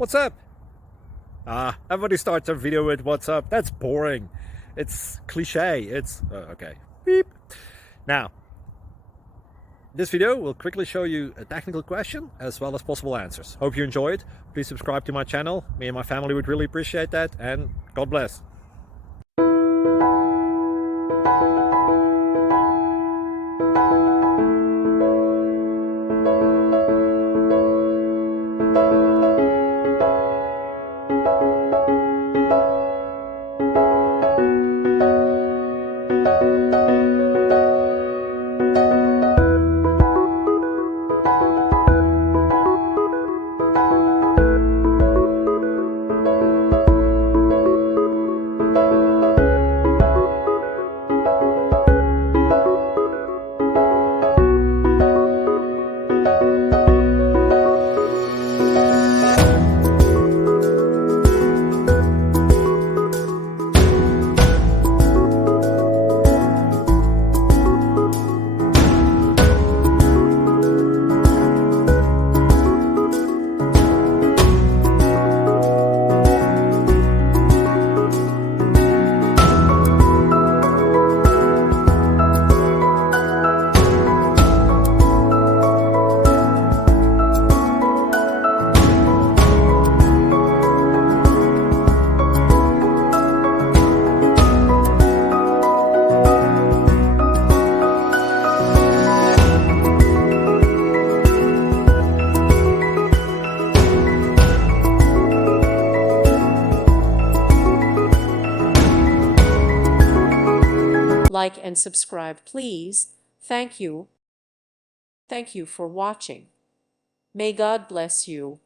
What's up? Everybody starts a video with what's up. That's boring. It's cliche. It's okay. Beep. Now, this video will quickly show you a technical question as well as possible answers. Hope you enjoy it. Please subscribe to my channel. Me and my family would really appreciate that, and God bless. Like and subscribe, please. Thank you. Thank you for watching. May God bless you.